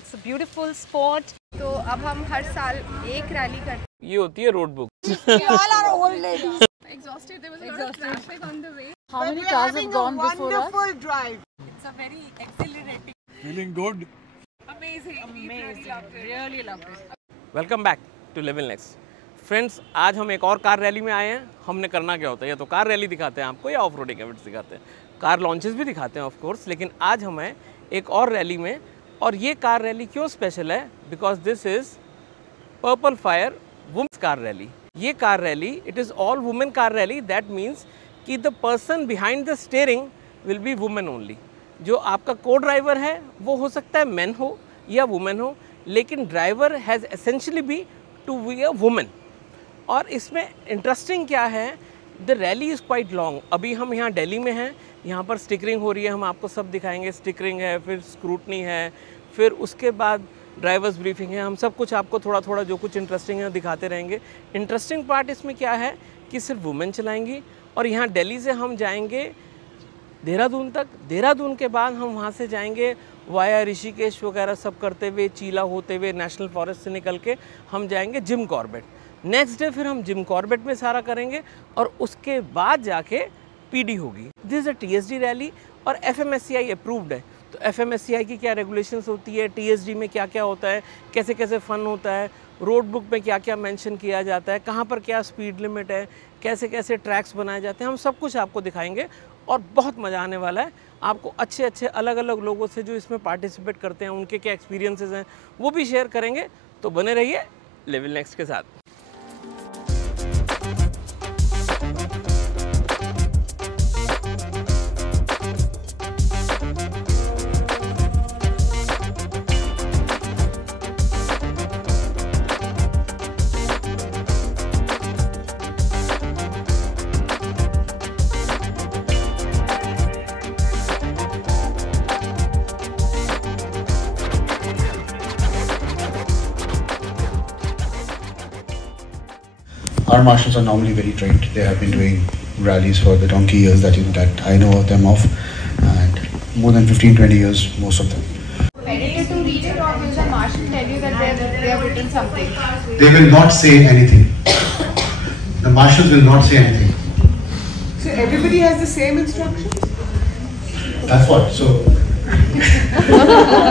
It's a beautiful sport. तो अब हम हर साल एक रैली करते हैं। ये होती है road book. We all are old ladies. Exhausted. There was a lot of traffic on the way. How many cars have gone before us? Wonderful drive. It's a very exhilarating, Feeling good. amazing. We really loved it. Welcome back to level next. Friends, आज हम एक और car rally में आए हैं। हमने करना क्या होता है, या तो कार रैली दिखाते हैं आपको या ऑफ रोडिंग इवेंट्स दिखाते हैं, कार लॉन्चेस भी दिखाते हैं ऑफ कोर्स, लेकिन आज हम हैं एक और रैली में। और ये कार रैली क्यों स्पेशल है? Because this is purple fire women's car rally. ये car rally it is all women car rally. That means कि the person behind the steering will be women only. जो आपका को ड्राइवर है वो हो सकता है मैन हो या वुमेन हो, लेकिन driver has essentially be to be a women. और इसमें इंटरेस्टिंग क्या है, the rally is quite long. अभी हम यहाँ दिल्ली में हैं, यहाँ पर स्टिकरिंग हो रही है, हम आपको सब दिखाएंगे। स्टिकरिंग है, फिर स्क्रूटनी है, फिर उसके बाद ड्राइवर्स ब्रीफिंग है। हम सब कुछ आपको थोड़ा थोड़ा जो कुछ इंटरेस्टिंग है दिखाते रहेंगे। इंटरेस्टिंग पार्ट इसमें क्या है कि सिर्फ वुमेन चलाएंगी। और यहाँ दिल्ली से हम जाएंगे देहरादून तक। देहरादून के बाद हम वहाँ से जाएंगे वाया ऋषिकेश वगैरह सब करते हुए, चीला होते हुए, नेशनल फॉरेस्ट से निकल के हम जाएंगे जिम कॉर्बेट। नेक्स्ट डे फिर हम जिम कॉर्बेट में सारा करेंगे और उसके बाद जाके पीडी होगी। This is a TSD rally और एफएमएससीआई अप्रूव्ड है। तो एफएमएससीआई की क्या रेगुलेशंस होती है, टीएसडी में क्या क्या होता है, कैसे कैसे फ़न होता है, रोड बुक में क्या क्या मेंशन किया जाता है, कहाँ पर क्या स्पीड लिमिट है, कैसे कैसे ट्रैक्स बनाए जाते हैं, हम सब कुछ आपको दिखाएंगे। और बहुत मज़ा आने वाला है। आपको अच्छे अच्छे अलग अलग लोगों से जो इसमें पार्टिसिपेट करते हैं उनके क्या एक्सपीरियंसेस हैं वो भी शेयर करेंगे। तो बने रहिए लेवल नेक्स्ट के साथ। Our marshals are normally very trained. They have been doing rallies for the donkey years that I know of them of, and more than 15-20 years, most of them. Edited to read it, or will the marshal tell you that they have written something? They will not say anything. The marshals will not say anything. So everybody has the same instructions? That's what. So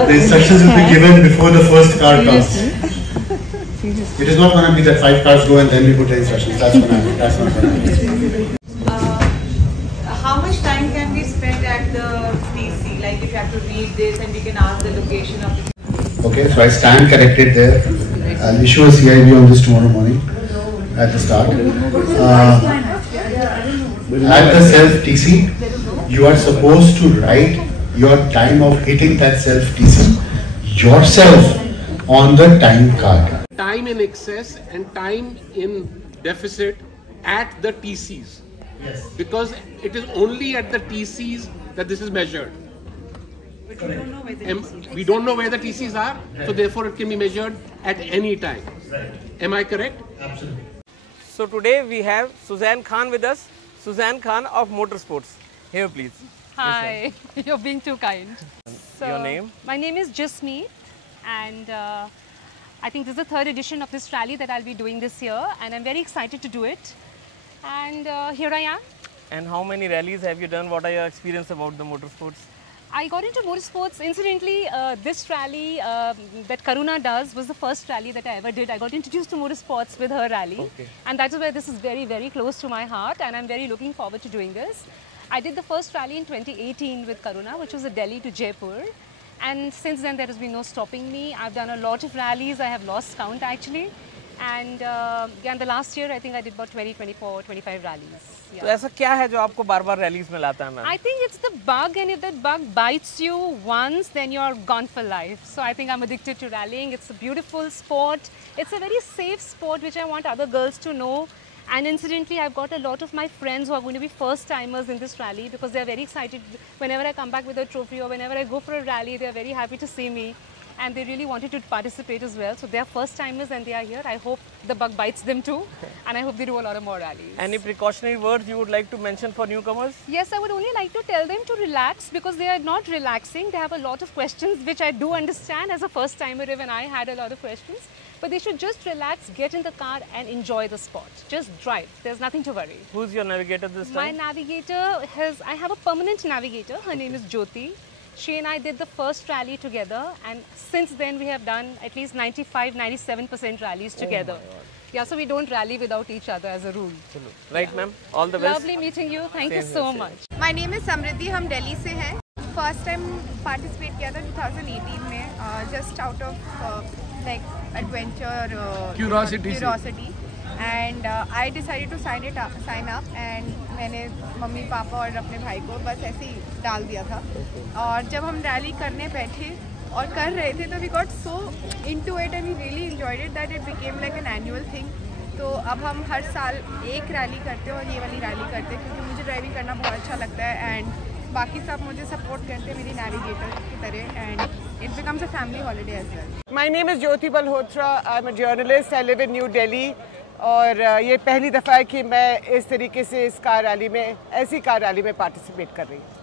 the instructions will be given before the first car comes. It is not going to be that 5 cars go and then we put the instructions. That's not going to happen. How much time can we spend at the TC? Like if you have to read this and we can ask the location of it. Okay, so I stand corrected there. I'll issue a CIV on this tomorrow morning at the start. At the self TC, you are supposed to write your time of hitting that self TC yourself on the time card. Time in excess and time in deficit at the TCs. Yes. Because it is only at the TCs that this is measured. But we don't know where the TC We don't know where the TCs are, so therefore it can be measured at any time. Right. Am I correct? Absolutely. So today we have Suzanne Khan with us. Suzanne Khan of Motorsports. Here please. Hi, you're being too kind. So, Your name? My name is Jasmeet, and I think this is the third edition of this rally that I'll be doing this year, and I'm very excited to do it. And here I am. And how many rallies have you done? What are your experience about the motorsports? I got into motorsports, incidentally, this rally that Karuna does was the first rally that I ever did. I got introduced to motorsports with her rally. Okay. And that is why this is very, very close to my heart, and I'm very looking forward to doing this. I did the first rally in 2018 with Karuna, which was a Delhi to Jaipur. And since then there has been no stopping me. I've done a lot of rallies. I have lost count actually. And yeah, the last year I think I did about 20, 24, 25 rallies. Yeah. तो ऐसा क्या है जो आपको बार-बार rallies में लाता है ma'am? I think it's the bug, and if that bug bites you once, then you're gone for life. So I think I'm addicted to rallying. It's a beautiful sport. It's a very safe sport which I want other girls to know. And incidentally, I've got a lot of my friends who are going to be first timers in this rally because they're very excited. Whenever I come back with a trophy or whenever I go for a rally, they're very happy to see me. and they really wanted to participate as well. So they are first timers and they are here. I hope the bug bites them too, and I hope they do a lot of more rallies. Any precautionary words you would like to mention for newcomers? Yes, I would only like to tell them to relax, because they are not relaxing. They have a lot of questions, which I do understand as a first timer. Even I had a lot of questions, but they should just relax, get in the car and enjoy the spot. Just drive. There's nothing to worry. Who's your navigator this My time? navigator I have a permanent navigator. Her name is Jyoti. She and I did the first rally together, and since then we have done at least 95-97% rallies together. Yeah, so we don't rally without each other as a rule. Right, ma'am. All the best. Lovely meeting you. Thank you so much. My name is Samriddhi. हम दिल्ली से हैं. First time participate किया था 2018 में, just out of like adventure curiosity. And I decided to sign up, and मैंने mummy papa और अपने भाई को बस ऐसे ही डाल दिया था. और जब हम रैली करने बैठे और कर रहे थे तो we got so into it and we really enjoyed it that it became like an annual thing. तो अब हम हर साल एक रैली करते हैं और ये वाली रैली करते हैं, क्योंकि मुझे ड्राइविंग करना बहुत अच्छा लगता है एंड बाकी सब मुझे सपोर्ट करते हैं मेरी नेविगेटर की तरह, and it becomes a family holiday as well. My name is Jyoti Balhotra. I'm a journalist. I live in New Delhi. और ये पहली दफ़ा है कि मैं इस तरीके से इस कार रैली में, ऐसी कार रैली में पार्टिसिपेट कर रही हूँ.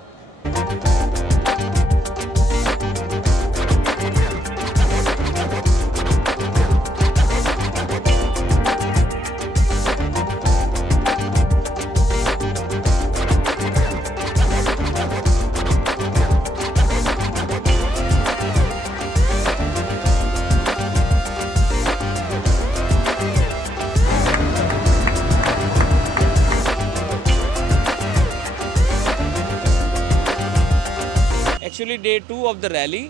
Actually day 2 of the rally,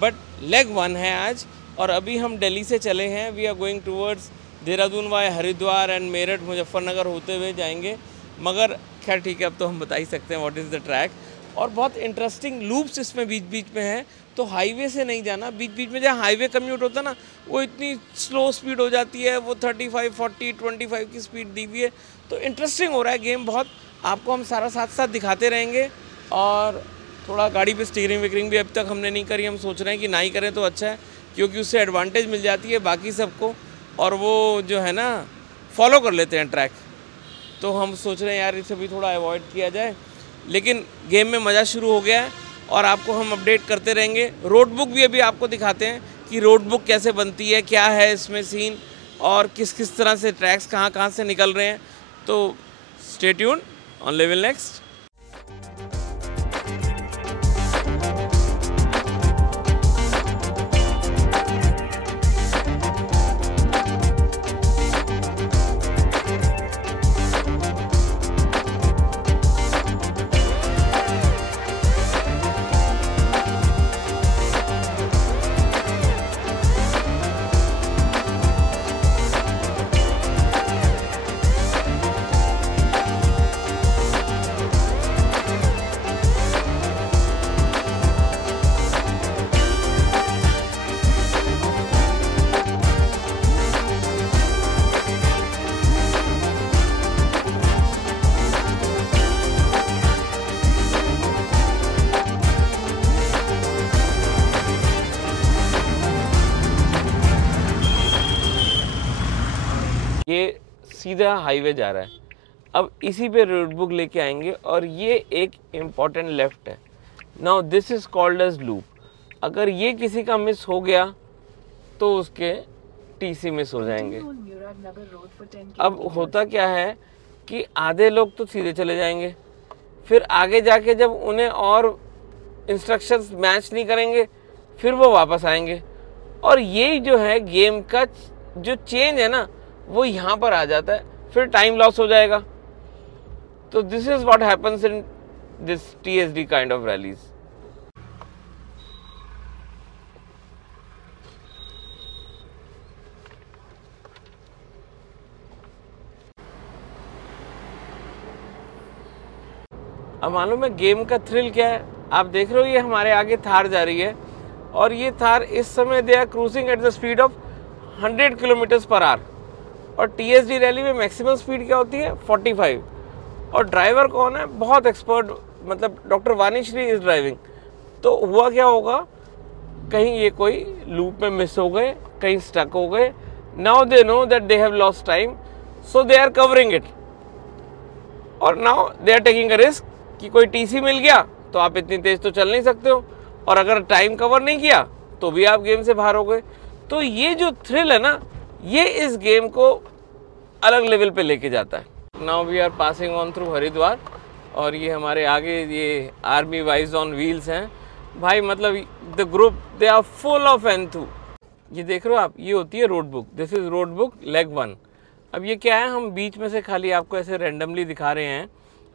but leg 1 है आज, और अभी हम दिल्ली से चले हैं. We are going towards Dehradun via Haridwar and Meerut Muzaffarnagar होते हुए जाएंगे. मगर खैर ठीक है, अब तो हम बता ही सकते हैं व्हाट इज़ द ट्रैक. और बहुत इंटरेस्टिंग लूप्स इसमें बीच बीच में हैं, तो हाईवे से नहीं जाना. बीच बीच में जहाँ हाईवे कम्यूट होता है ना, वो इतनी स्लो स्पीड हो जाती है, वो 35, 40, 25 की स्पीड दी हुई है. तो इंटरेस्टिंग हो रहा है गेम बहुत. आपको हम सारा साथ साथ दिखाते रहेंगे. और थोड़ा गाड़ी पे स्टीयरिंग विकरिंग भी अब तक हमने नहीं करी. हम सोच रहे हैं कि ना ही करें तो अच्छा है, क्योंकि उससे एडवांटेज मिल जाती है बाकी सबको, और वो जो है ना फॉलो कर लेते हैं ट्रैक. तो हम सोच रहे हैं यार इसे भी थोड़ा अवॉइड किया जाए. लेकिन गेम में मज़ा शुरू हो गया है और आपको हम अपडेट करते रहेंगे. रोड बुक भी अभी आपको दिखाते हैं कि रोड बुक कैसे बनती है, क्या है इसमें सीन, और किस किस तरह से ट्रैक्स कहाँ से निकल रहे हैं. तो stay tuned on level next. ये सीधा हाईवे जा रहा है. अब इसी पे रोड बुक लेके आएंगे और ये एक इम्पॉर्टेंट लेफ्ट है. Now this is called as loop. अगर ये किसी का मिस हो गया तो उसके टीसी मिस हो जाएंगे. अब होता क्या है कि आधे लोग तो सीधे चले जाएंगे, फिर आगे जाके जब उन्हें और इंस्ट्रक्शंस मैच नहीं करेंगे फिर वो वापस आएंगे. और ये जो है गेम का जो चेंज है ना, वो यहाँ पर आ जाता है, फिर टाइम लॉस हो जाएगा. तो this is what happens in this TSD kind of rallies. अब मालूम है गेम का थ्रिल क्या है. आप देख रहे हो ये हमारे आगे थार जा रही है, और ये थार इस समय they are cruising at the speed of 100 kilometres per hour. और TSD रैली में मैक्सिमम स्पीड क्या होती है 45. और ड्राइवर कौन है, बहुत एक्सपर्ट, मतलब डॉक्टर वानीश्री इज ड्राइविंग. तो हुआ क्या होगा, कहीं ये कोई लूप में मिस हो गए, कहीं स्टक हो गए. Now they know that they have lost time, so they are covering it. और now they are taking a risk कि कोई टीसी मिल गया तो आप इतनी तेज तो चल नहीं सकते हो, और अगर टाइम कवर नहीं किया तो भी आप गेम से बाहर हो गए. तो ये जो थ्रिल है ना, ये इस गेम को अलग लेवल पे लेके जाता है. Now we are passing on through Haridwar, और ये हमारे आगे ये आर्मी वाइज ऑन व्हील्स हैं भाई. मतलब the group they are full of enthu. ये देख रहे हो आप, ये होती है road book. This is road book leg 1. अब ये क्या है, हम बीच में से खाली आपको ऐसे रैंडमली दिखा रहे हैं.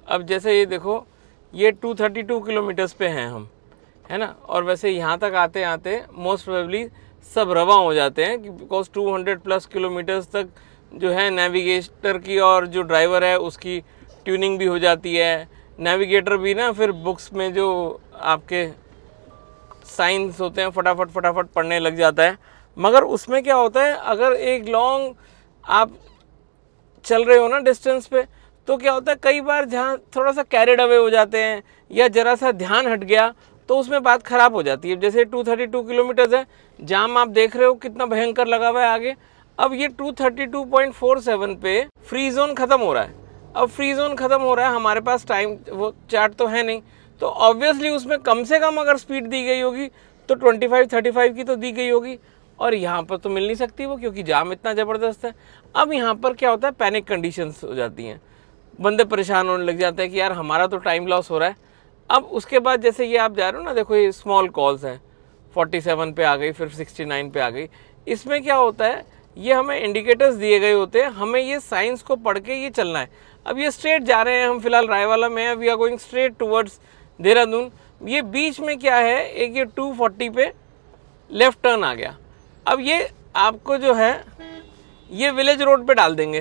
अब जैसे ये देखो, ये 232 किलोमीटर्स पे हैं हम, है ना. और वैसे यहाँ तक आते आते मोस्ट प्रोबेबली सब रवा हो जाते हैं, बिकॉज 200+ किलोमीटर्स तक जो है नेविगेटर की और जो ड्राइवर है उसकी ट्यूनिंग भी हो जाती है. नेविगेटर भी ना फिर बुक्स में जो आपके साइंस होते हैं फटाफट पढ़ने लग जाता है. मगर उसमें क्या होता है, अगर एक लॉन्ग आप चल रहे हो ना डिस्टेंस पे, तो क्या होता है कई बार जहाँ थोड़ा सा कैरिड अवे हो जाते हैं या जरा सा ध्यान हट गया तो उसमें बात ख़राब हो जाती है. जैसे 232 किलोमीटर्स है, जाम आप देख रहे हो कितना भयंकर लगा हुआ है आगे. अब ये 232.47 पे फ्री जोन ख़त्म हो रहा है. अब फ्री जोन ख़त्म हो रहा है, हमारे पास टाइम वो चार्ट तो है नहीं, तो ऑब्वियसली उसमें कम से कम अगर स्पीड दी गई होगी तो 25-35 की तो दी गई होगी, और यहाँ पर तो मिल नहीं सकती वो, क्योंकि जाम इतना ज़बरदस्त है. अब यहाँ पर क्या होता है, पैनिक कंडीशंस हो जाती हैं, बंदे परेशान होने लग जाते हैं कि यार हमारा तो टाइम लॉस हो रहा है. अब उसके बाद जैसे ये आप जा रहे हो ना, देखो ये स्मॉल कॉल्स हैं, 47 पे आ गई, फिर 69 पे आ गई. इसमें क्या होता है, ये हमें इंडिकेटर्स दिए गए होते हैं, हमें ये साइंस को पढ़ के ये चलना है. अब ये स्ट्रेट जा रहे हैं, हम फिलहाल रायवाला में हैं, we are going straight towards Dehradun. ये बीच में क्या है, एक ये 240 पे लेफ्ट टर्न आ गया. अब ये आपको जो है ये विलेज रोड पे डाल देंगे,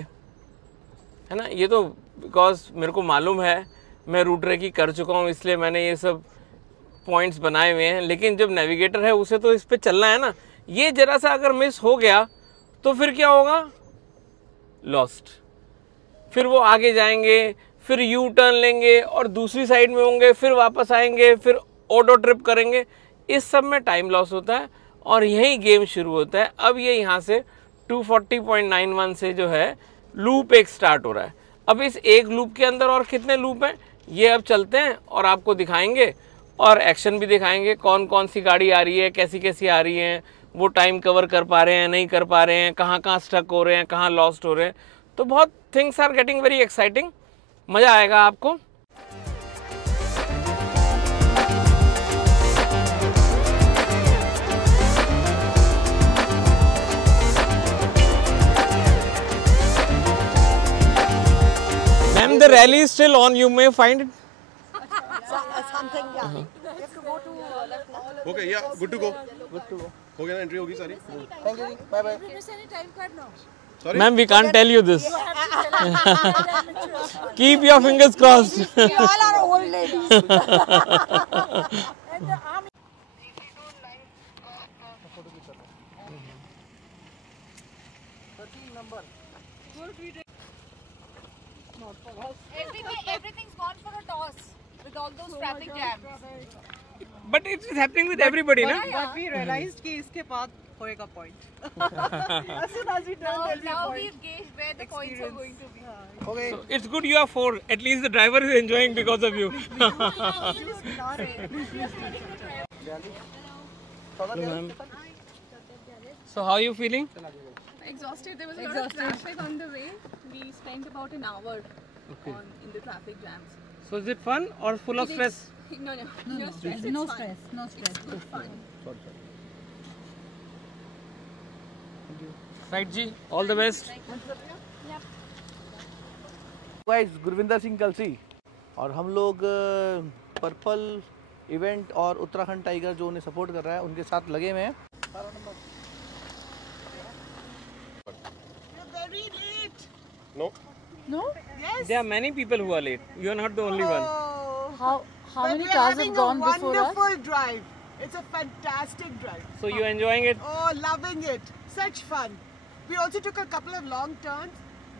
है ना. ये तो बिकॉज मेरे को मालूम है, मैं रूट रेकी कर चुका हूँ, इसलिए मैंने ये सब पॉइंट्स बनाए हुए हैं. लेकिन जब नेविगेटर है उसे तो इस पे चलना है ना. ये जरा सा अगर मिस हो गया तो फिर क्या होगा, लॉस्ट. फिर वो आगे जाएंगे, फिर यू टर्न लेंगे और दूसरी साइड में होंगे, फिर वापस आएंगे, फिर ऑटो ट्रिप करेंगे. इस सब में टाइम लॉस होता है और यही गेम शुरू होता है. अब ये यहाँ से 240.91 से जो है लूप एक स्टार्ट हो रहा है. अब इस एक लूप के अंदर और कितने लूप हैं ये अब चलते हैं और आपको दिखाएंगे, और एक्शन भी दिखाएंगे, कौन कौन सी गाड़ी आ रही है, कैसी कैसी आ रही हैं, वो टाइम कवर कर पा रहे हैं नहीं कर पा रहे हैं, कहाँ कहाँ स्टक हो रहे हैं, कहाँ लॉस्ट हो रहे हैं. तो बहुत things are getting very exciting. मज़ा आएगा आपको. Ma'am, the rally is still on. You may find it. Something, yeah. You have to go to left now. Okay, yeah, good to go. Good to go. हो गया ना, entry होगी सारी. Thank you. Bye bye. Sorry? Ma'am, we can't tell you this. Keep your fingers crossed. We all are old ladies. Everything's gone for a toss with all those traffic jams. But it is happening with everybody, na? But we realized कि इसके बाद होएगा point. As soon as we turn, Now we've gauged where the points are going to be. Okay. So it's good you are 4. At least the driver is enjoying because of you. So how are you feeling? Exhausted. There was a lot of traffic on the way. We spent about an hour in the traffic jams. So is it fun or full of stress? No stress. No stress. No stress. It's fun. Right, Ji. All the best. Guys, Gurvinder Singh Kalsi और हम लोग purple event और Uttarakhand tiger जो उन्हें support कर रहा है उनके साथ लगे हुए हैं. No? Yes. There are many people who are late. You are not the only one. How many cars have gone before us? Wonderful drive. It's a fantastic drive. So you are enjoying it? Oh, loving it. Such fun. We also took a couple of long turns,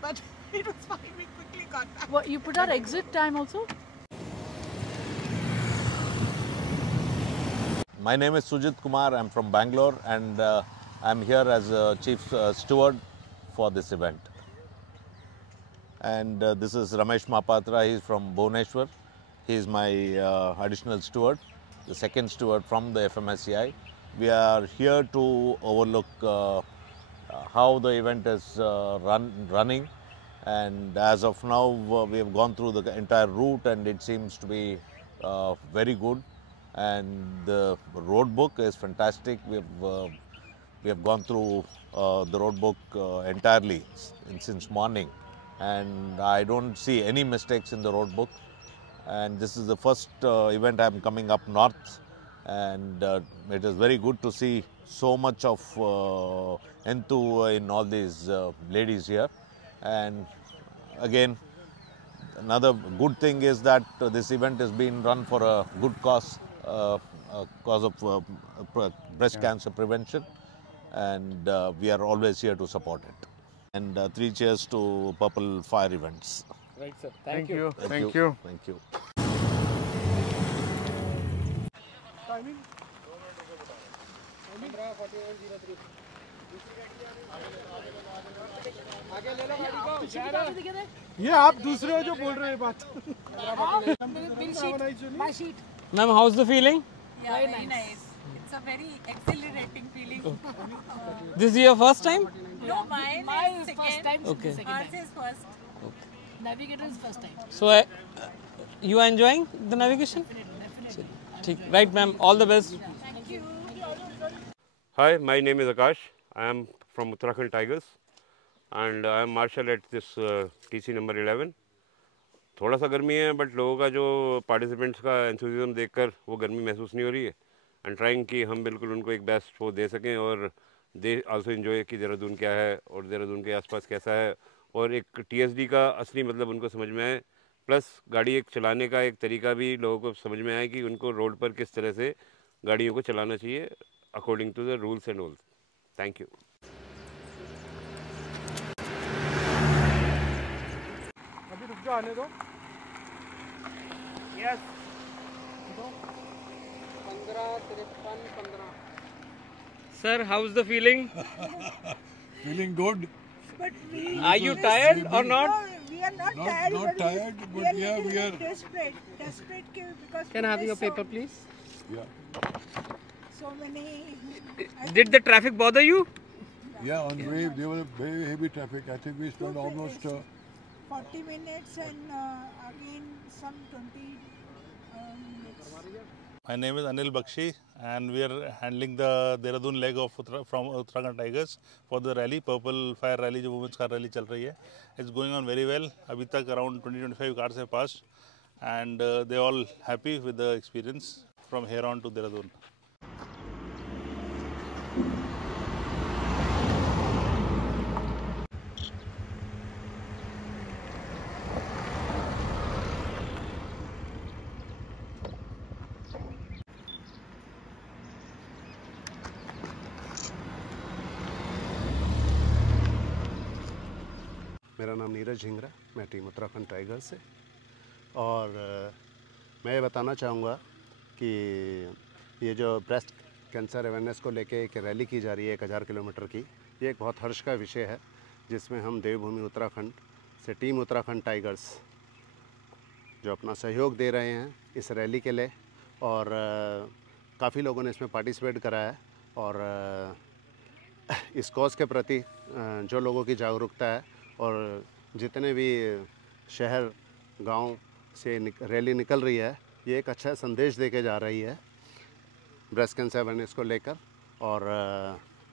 but it was fine. We quickly got back. What, you put our exit time also? My name is Sujit Kumar. I'm from Bangalore, and I'm here as a chief steward for this event. And this is Ramesh Mahapatra. He's from Bhubaneswar. He's my additional steward, the second steward from the FMSCI. We are here to overlook how the event is running, and as of now we have gone through the entire route, and it seems to be very good, and the road book is fantastic. We have gone through the road book entirely since morning, and I don't see any mistakes in the road book. And this is the first event I'm coming up north, and it is very good to see so much of enthu in all these ladies here. And again, another good thing is that this event is being run for a good cause of breast cancer prevention, and we are always here to support it. And 3 cheers to Purple Fire Events. Right, sir. Thank you. Thank you. Thank you. ये आप दूसरे हो जो बोल रहे हैं बात. Ma'am, how's the feeling? Yeah, very nice. It's a very exhilarating feeling. This is your first time? No, mine is second. First time. Okay. Ours is first. Navigator is first time. So, you are enjoying the navigation? Definitely. Right, ma'am. All the best. Thank you. Hi, my name is Akash. I am from Uttarakhand Tigers, and I am marshal at this TC number 11. थोड़ा सा गर्मी है, but लोगों का जो participants का एंथुसिज्म देखकर वो गर्मी महसूस नहीं हो रही है, एंड ट्राइंग कि हम बिल्कुल उनको एक बेस्ट वो दे सकें और दे आल्सो एंजॉय कि देहरादून क्या है और देहरादून के आसपास कैसा है, और एक TSD का असली मतलब उनको समझ में आए, प्लस गाड़ी एक चलाने का एक तरीका भी लोगों को समझ में आए कि उनको रोड पर किस तरह से गाड़ियों को चलाना चाहिए according to the rules and all. Thank you. अभी रुक जाओ, आने दो. Yes. 15. Sir, how's the feeling? Feeling good. But we Are you tired or not? No, we are not tired. Not tired, but yeah, we are desperate because. Can I have your paper, please? Yeah. So many. Did the traffic bother you? Yeah, on the way there was very heavy traffic. I think we spent almost 40 minutes and again some 20 minutes. My name is Anil Bakshi, and we are handling the Dehradun leg of from Uttarakhand Tigers for the rally, Purple Fire Rally, जो women's car rally चल रही है. It's going on very well. अभी तक around 20-25 cars have passed, and they are all happy with the experience from here on to Dehradun. मेरा नाम नीरज झिंगरा, मैं team Uttarakhand tigers से, और मैं ये बताना चाहूँगा कि ये जो ब्रेस्ट कैंसर अवेयरनेस को लेके एक रैली की जा रही है 1000 किलोमीटर की, ये एक बहुत हर्ष का विषय है, जिसमें हम देवभूमि उत्तराखंड से टीम उत्तराखंड टाइगर्स जो अपना सहयोग दे रहे हैं इस रैली के लिए, और काफ़ी लोगों ने इसमें पार्टिसिपेट करा है, और इस कॉज के प्रति जो लोगों की जागरूकता है और जितने भी शहर गांव से रैली निकल रही है, ये एक अच्छा संदेश देके जा रही है ब्रेस्ट कैंसर अवेयरनेस को लेकर, और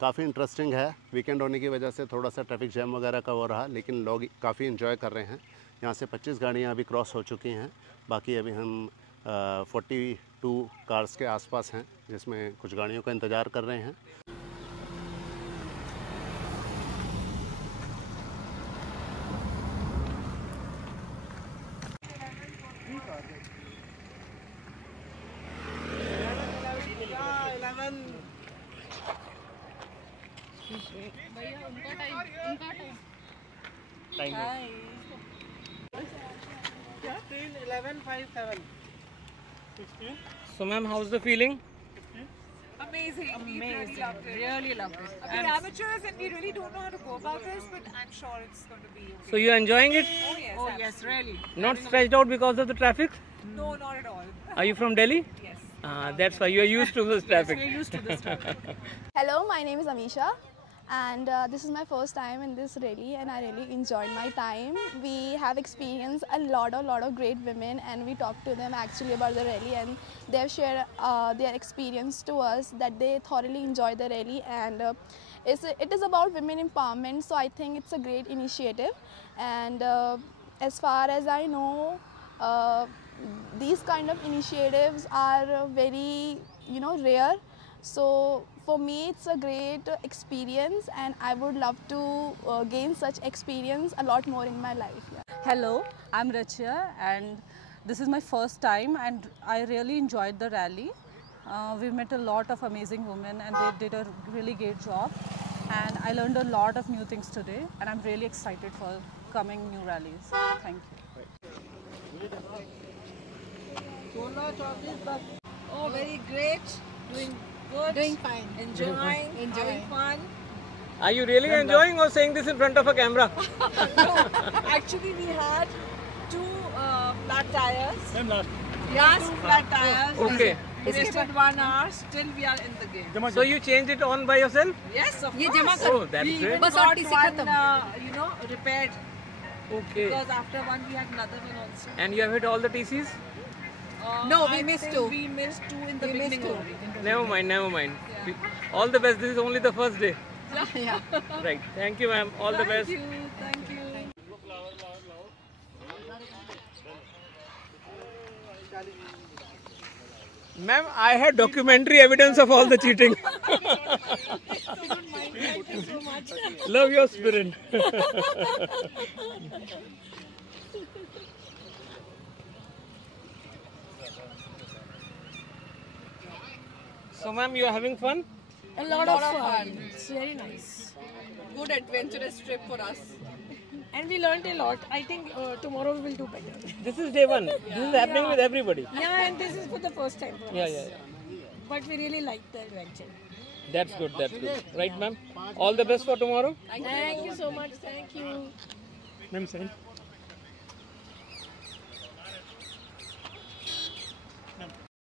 काफ़ी इंटरेस्टिंग है. वीकेंड होने की वजह से थोड़ा सा ट्रैफिक जैम वगैरह का हो रहा, लेकिन लोग काफ़ी इन्जॉय कर रहे हैं. यहाँ से 25 गाड़ियाँ अभी क्रॉस हो चुकी हैं, बाकी अभी हम 42 कार्स के आसपास हैं, जिसमें कुछ गाड़ियों का इंतज़ार कर रहे हैं. So, ma'am, how's the feeling? amazing. We really loved it. Really loved it. We're amateurs and we really don't know how to go about this, but I'm sure it's going to be okay. So you're enjoying it? Oh yes. Oh, yes, really. Not stretched out because of the traffic? No, not at all. Are you from Delhi? Yes. That's why you're used to this traffic. Yes, we're used to this traffic. Hello, my name is Amisha. And this is my first time in this rally and I really enjoyed my time. We have experienced a lot of great women and we talked to them actually about the rally and they have shared their experience to us that they thoroughly enjoyed the rally and it is about women empowerment, so I think it's a great initiative. And as far as I know, these kind of initiatives are very rare. So for me it's a great experience and I would love to gain such experience a lot more in my life. Yeah. Hello, I'm Rachya and this is my first time and I really enjoyed the rally. We met a lot of amazing women and they did a really great job and I learned a lot of new things today and I'm really excited for coming new rallies. Thank you. Oh, very great. Doing good. Doing fine. Enjoying. Having fun. Are you really enjoying or saying this in front of a camera? No, actually we had two flat tires. Yes, two flat tires. Okay. We wasted 1 hour. Still we are in the game. So you changed it on by yourself? Yes, of Ye course. Oh, that's we great. even got one, repaired. Okay. Because after one we had another one also. And you have hit all the TCs? No, we missed two. We missed two in the beginning only. Never mind, never mind. All the best. This is only the first day. Yeah. Right. Thank you, ma'am. All the best. Thank you. Thank you. Ma'am, I had documentary evidence of all the cheating. Thank you so much. Love your spirit. So, ma'am, you are having fun? A lot of fun. It's very nice. Good adventurous trip for us. And we learned a lot. I think tomorrow we will do better. This is day one. This is happening with everybody. Yeah, and this is for the first time for us. Yeah. But we really liked the adventure. That's good, that's good. Right, ma'am? All the best for tomorrow. Thank you so much. Thank you. Ma'am, sign.